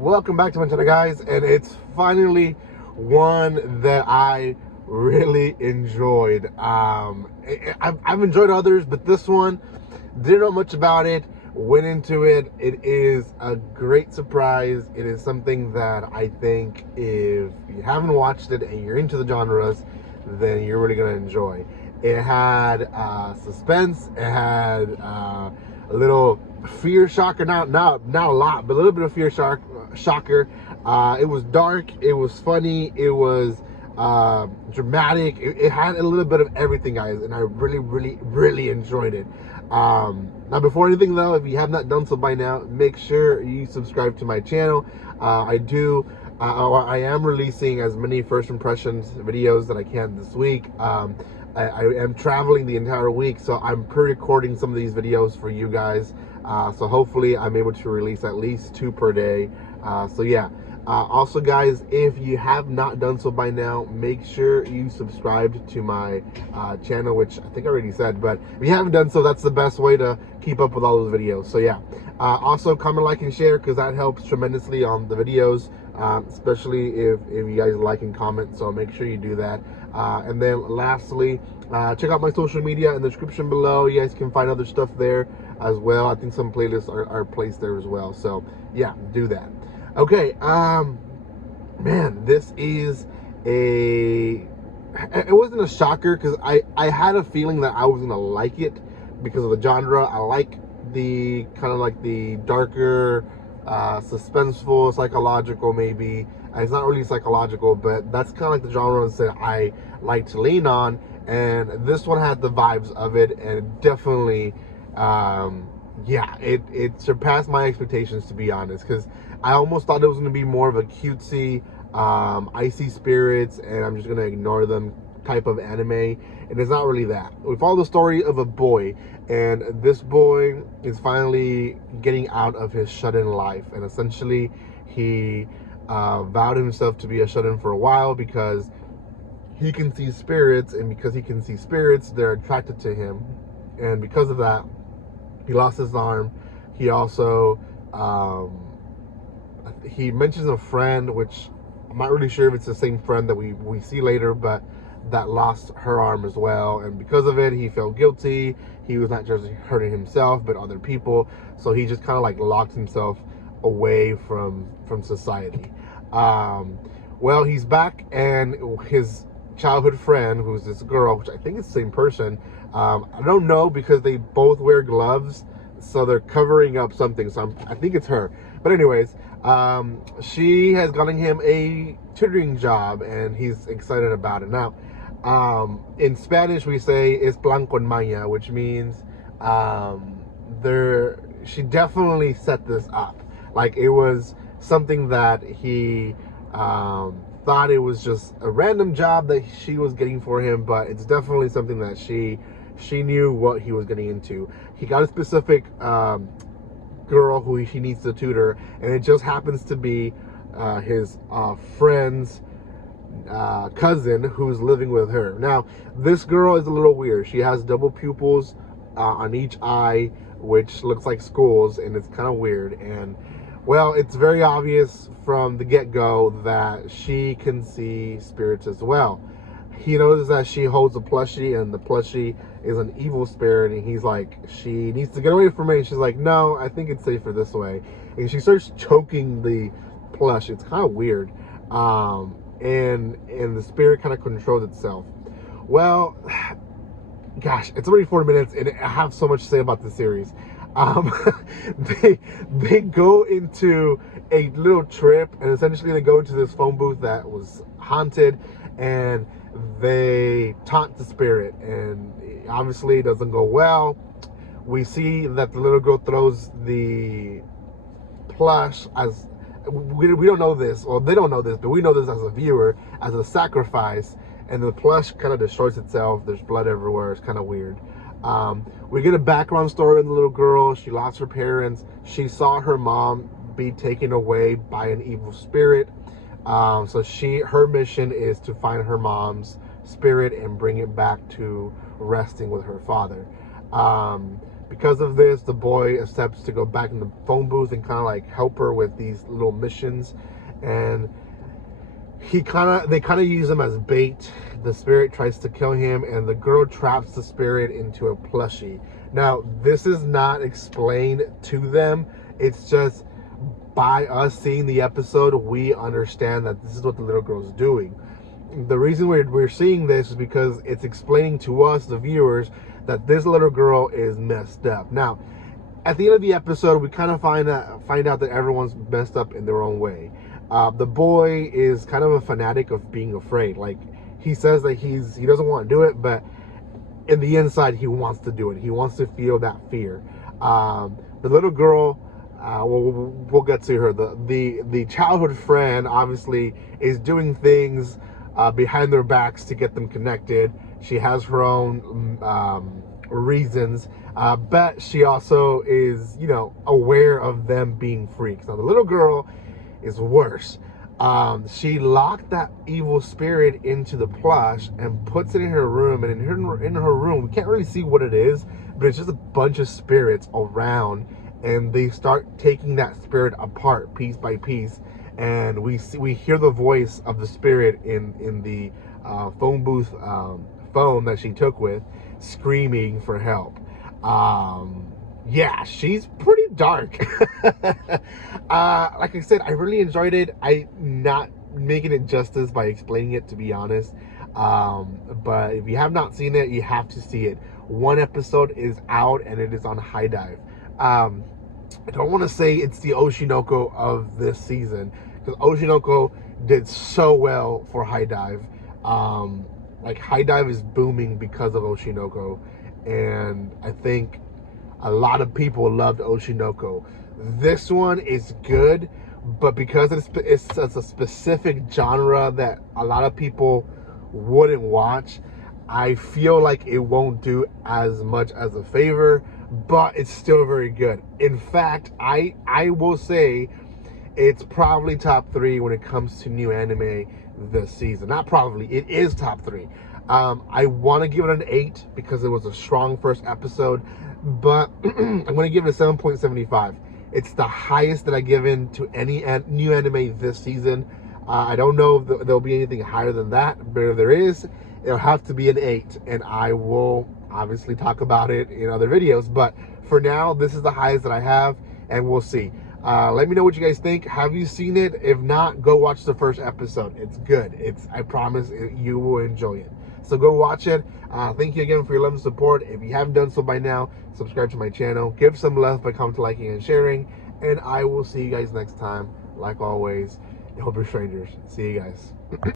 Welcome back to my channel, guys, and it's finally one that I really enjoyed. I've enjoyed others, but this one, didn't know much about it, went into it. It is a great surprise. It is something that I think if you haven't watched it and you're into the genres, then you're really going to enjoy. It had suspense. It had a little fear shocker, not a lot, but a little bit of fear shocker. It was dark, it was funny, it was dramatic. It had a little bit of everything, guys, and I really enjoyed it. Now, before anything though, if you have not done so by now, make sure you subscribe to my channel. I am releasing as many first impressions videos that I can this week. I am traveling the entire week, so I'm pre-recording some of these videos for you guys. So hopefully I'm able to release at least 2 per day. So yeah. Also, guys, if you have not done so by now, make sure you subscribe to my channel, which I think I already said, but if you haven't done so, that's the best way to keep up with all those videos. So yeah. Also, comment, like, and share, because that helps tremendously on the videos, especially if you guys like and comment. So make sure you do that. And then lastly, check out my social media in the description below. You guys can find other stuff there as well. I think some playlists are placed there as well. So yeah, do that. Okay, man, this is it wasn't a shocker, because I had a feeling that I was gonna like it because of the genre. I like the kind of like the darker, suspenseful, psychological, maybe. It's not really psychological, but that's kind of like the genre that I like to lean on, and this one had the vibes of it, and it definitely, yeah, it surpassed my expectations, to be honest, because I almost thought it was going to be more of a cutesy, icy spirits, and I'm just going to ignore them type of anime, and it's not really that. We follow the story of a boy, and this boy is finally getting out of his shut-in life, and essentially he vowed himself to be a shut-in for a while because he can see spirits, and because he can see spirits, they're attracted to him, and because of that, he lost his arm. He also he mentions a friend, which I'm not really sure if it's the same friend that we see later, but that lost her arm as well, and because of it, he felt guilty. He was not just hurting himself, but other people, so he just kind of like locked himself away from society. Well, he's back, and his childhood friend, who's this girl, which I think is the same person, I don't know, because they both wear gloves, so they're covering up something, so I think it's her. But anyways, she has gotten him a tutoring job, and he's excited about it. Now, in Spanish we say es plan con maña, which means she definitely set this up. Like, it was something that he thought it was just a random job that she was getting for him, but it's definitely something that she knew what he was getting into. He got a specific girl who he needs to tutor, and it just happens to be his friend's cousin who's living with her. Now, this girl is a little weird. She has double pupils on each eye, which looks like skulls, and it's kind of weird. And well, it's very obvious from the get-go that she can see spirits as well. He notices that she holds a plushie, and the plushie is an evil spirit, and he's like, she needs to get away from me. And she's like, no, I think it's safer this way. And she starts choking the plush. It's kind of weird. And the spirit kind of controls itself. Well, gosh, it's already 40 minutes, and I have so much to say about this series. They go into a little trip, and essentially they go into this phone booth that was haunted, and they taunt the spirit, and obviously it doesn't go well. We see that the little girl throws the plush, as we don't know this, or they don't know this, but we know this as a viewer, as a sacrifice, and the plush kind of destroys itself. There's blood everywhere. It's kind of weird. We get a background story on the little girl. She lost her parents. She saw her mom be taken away by an evil spirit. So her mission is to find her mom's spirit and bring it back to resting with her father. Because of this, the boy accepts to go back in the phone booth and kind of like help her with these little missions, and they kind of use him as bait. The spirit tries to kill him, and the girl traps the spirit into a plushie. Now, this is not explained to them. It's just by us seeing the episode, we understand that this is what the little girl's doing. The reason we're seeing this is because it's explaining to us, the viewers, that this little girl is messed up. Now, at the end of the episode, we kind of find out that everyone's messed up in their own way. The boy is kind of a fanatic of being afraid. Like, he says that he doesn't want to do it, but in the inside, he wants to do it. He wants to feel that fear. The little girl, we'll get to her. The childhood friend obviously is doing things behind their backs to get them connected. She has her own reasons, but she also is, aware of them being freaks. Now, the little girl is worse. She locked that evil spirit into the plush and puts it in her room. And in her room, we can't really see what it is, but it's just a bunch of spirits around. And they start taking that spirit apart piece by piece. And we hear the voice of the spirit in the phone booth phone that she took with, screaming for help. Yeah, she's pretty dark. Like I said, I really enjoyed it. I'm not making it justice by explaining it, to be honest. But if you have not seen it, you have to see it. One episode is out, and it is on High Dive. I don't want to say it's the Oshinoko of this season, because Oshinoko did so well for High Dive. Like, High Dive is booming because of Oshinoko, and I think a lot of people loved Oshinoko. This one is good, but because it's a specific genre that a lot of people wouldn't watch, I feel like it won't do as much as a favor, but it's still very good. In fact, I will say it's probably top 3 when it comes to new anime this season. Not probably, it is top 3. I want to give it an 8 because it was a strong first episode, but I'm going to give it a 7.75. It's the highest that I've given to any new anime this season. I don't know if there'll be anything higher than that, but if there is, it'll have to be an 8, and I will obviously talk about it in other videos. But for now, this is the highest that I have, and we'll see. Let me know what you guys think. Have you seen it? If not, go watch the first episode. It's good. I promise you will enjoy it. So go watch it. Thank you again for your love and support. If you haven't done so by now, subscribe to my channel. Give some love by commenting, liking, and sharing. And I will see you guys next time. Like always, hope you're strangers. See you guys.